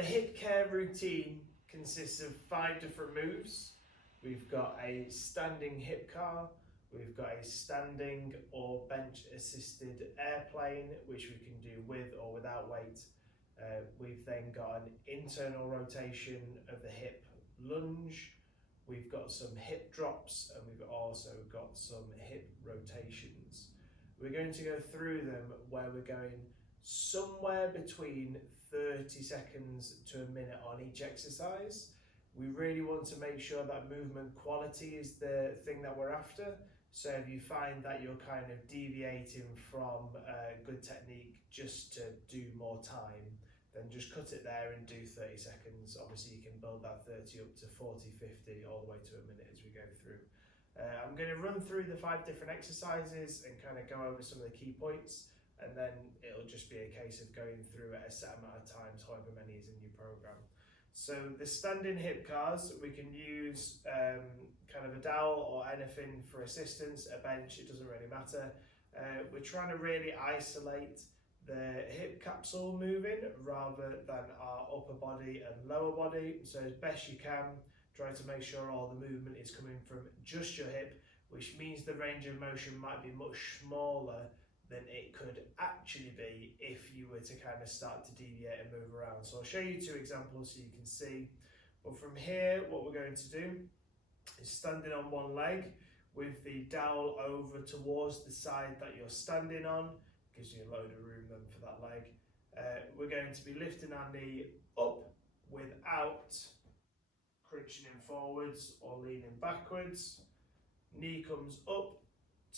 The hip care routine consists of 5 different moves. We've got a standing hip car, we've got a standing or bench assisted airplane, which we can do with or without weight. We've then got an internal rotation of the hip lunge. We've got some hip drops, and we've also got some hip rotations. We're going to go through them where we're going somewhere between 30 seconds to a minute on each exercise. We really want to make sure that movement quality is the thing that we're after. So if you find that you're kind of deviating from good technique just to do more time, then just cut it there and do 30 seconds. Obviously you can build that 30 up to 40, 50, all the way to a minute as we go through. I'm going to run through the 5 different exercises and kind of go over some of the key points, and then it'll just be a case of going through at a set amount of times, however many is in your program. So the standing hip cars, we can use kind of a dowel or anything for assistance, a bench, it doesn't really matter. We're trying to really isolate the hip capsule moving rather than our upper body and lower body. So as best you can, try to make sure all the movement is coming from just your hip, which means the range of motion might be much smaller than it could actually be if you were to kind of start to deviate and move around. So I'll show you 2 examples so you can see. But from here, what we're going to do is standing on one leg with the dowel over towards the side that you're standing on. Gives you a load of room then for that leg. We're going to be lifting our knee up without crunching in forwards or leaning backwards. Knee comes up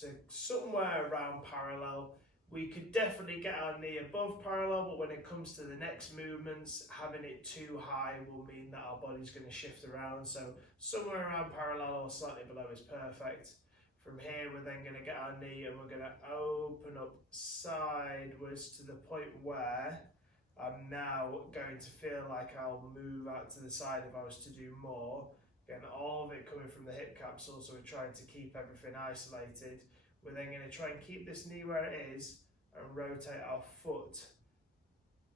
to somewhere around parallel. We could definitely get our knee above parallel, but when it comes to the next movements, having it too high will mean that our body's going to shift around. So somewhere around parallel or slightly below is perfect. From here, we're then going to get our knee and we're going to open up sideways to the point where I'm now going to feel like I'll move out to the side if I was to do more. Again, all of it coming from the hip capsule, so we're trying to keep everything isolated. We're then going to try and keep this knee where it is and rotate our foot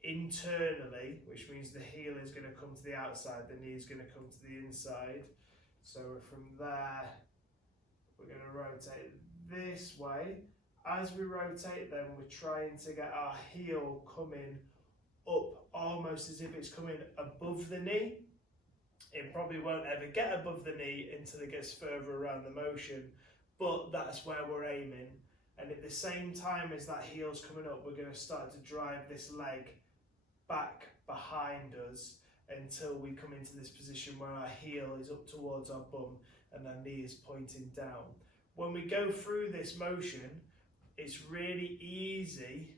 internally, which means the heel is going to come to the outside, the knee is going to come to the inside. So from there, we're going to rotate this way. As we rotate then, we're trying to get our heel coming up almost as if it's coming above the knee. It probably won't ever get above the knee until it gets further around the motion, but that's where we're aiming. And at the same time as that heel's coming up, we're going to start to drive this leg back behind us until we come into this position where our heel is up towards our bum and our knee is pointing down. When we go through this motion, it's really easy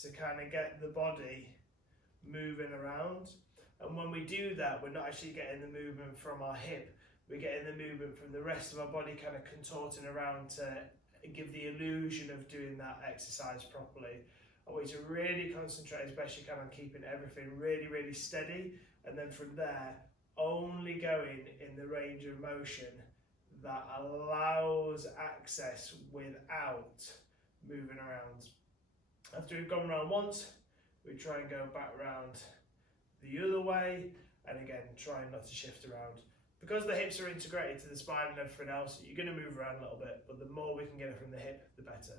to kind of get the body moving around. And when we do that, we're not actually getting the movement from our hip, we're getting the movement from the rest of our body kind of contorting around to give the illusion of doing that exercise properly. I want you to really concentrate as best you can on keeping everything really, really steady, and then from there, only going in the range of motion that allows access without moving around. After we've gone around once, we try and go back round the other way, and again, trying not to shift around. Because the hips are integrated to the spine and everything else, you're going to move around a little bit, but the more we can get it from the hip, the better.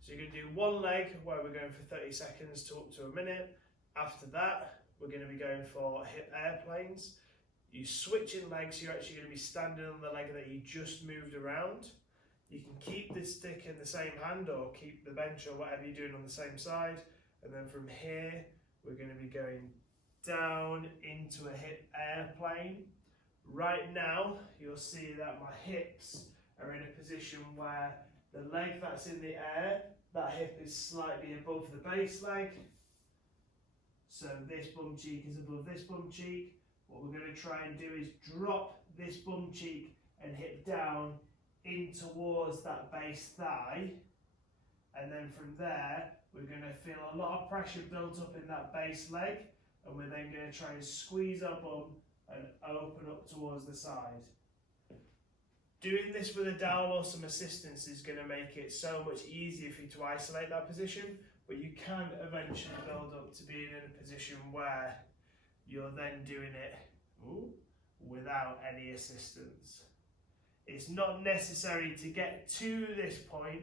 So you're going to do one leg where we're going for 30 seconds to up to a minute. After that, we're going to be going for hip airplanes. You switch in legs, you're actually going to be standing on the leg that you just moved around. You can keep the stick in the same hand or keep the bench or whatever you're doing on the same side. And then from here, we're going to be going down into a hip airplane. Right now, you'll see that my hips are in a position where the leg that's in the air, that hip is slightly above the base leg. So this bum cheek is above this bum cheek. What we're going to try and do is drop this bum cheek and hip down in towards that base thigh. And then from there, we're going to feel a lot of pressure built up in that base leg. And we're then going to try and squeeze our bum and open up towards the side. Doing this with a dowel or some assistance is going to make it so much easier for you to isolate that position, but you can eventually build up to being in a position where you're then doing it without any assistance. It's not necessary to get to this point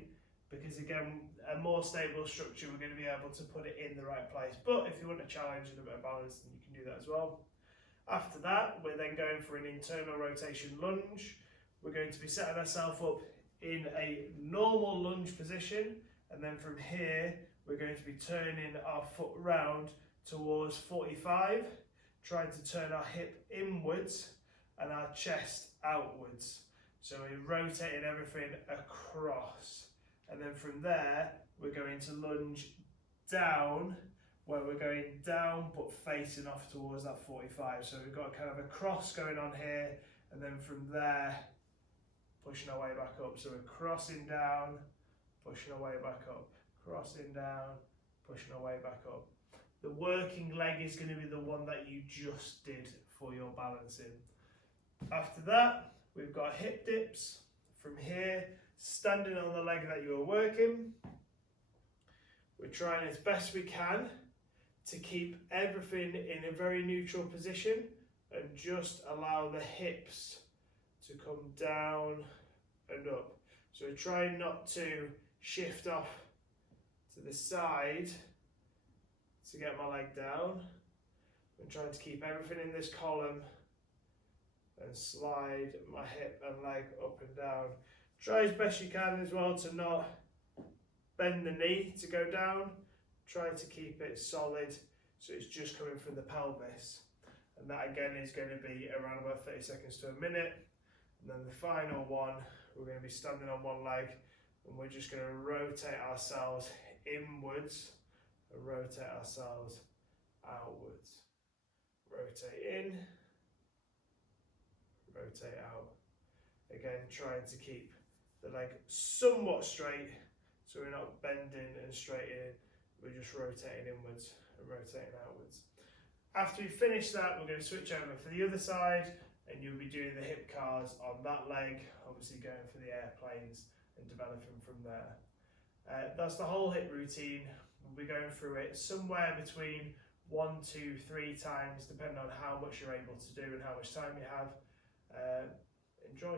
because, again, a more stable structure, we're going to be able to put it in the right place. But if you want a challenge and a bit of balance, then you can do that as well. After that, we're then going for an internal rotation lunge. We're going to be setting ourselves up in a normal lunge position, and then from here, we're going to be turning our foot round towards 45, trying to turn our hip inwards and our chest outwards. So we're rotating everything across. And then from there, we're going to lunge down, where we're going down but facing off towards that 45. So we've got kind of a cross going on here, and then from there, pushing our way back up. So we're crossing down, pushing our way back up, crossing down, pushing our way back up. The working leg is going to be the one that you just did for your balancing. After that, we've got hip dips. From here, standing on the leg that you were working. We're trying as best we can to keep everything in a very neutral position and just allow the hips to come down and up. So we're trying not to shift off to the side to get my leg down. I'm trying to keep everything in this column and slide my hip and leg up and down. Try as best you can as well to not bend the knee to go down. Try to keep it solid so it's just coming from the pelvis. And that again is going to be around about 30 seconds to a minute. And then the final one, we're going to be standing on one leg and we're just going to rotate ourselves inwards and rotate ourselves outwards. Rotate in, rotate out. Again, trying to keep the leg somewhat straight so we're not bending and straightening, we're just rotating inwards and rotating outwards. After we finish that, we're going to switch over for the other side and you'll be doing the hip cars on that leg, obviously going for the airplanes and developing from there. That's the whole hip routine. We'll be going through it somewhere between 1 to 3 times, depending on how much you're able to do and how much time you have. Enjoy.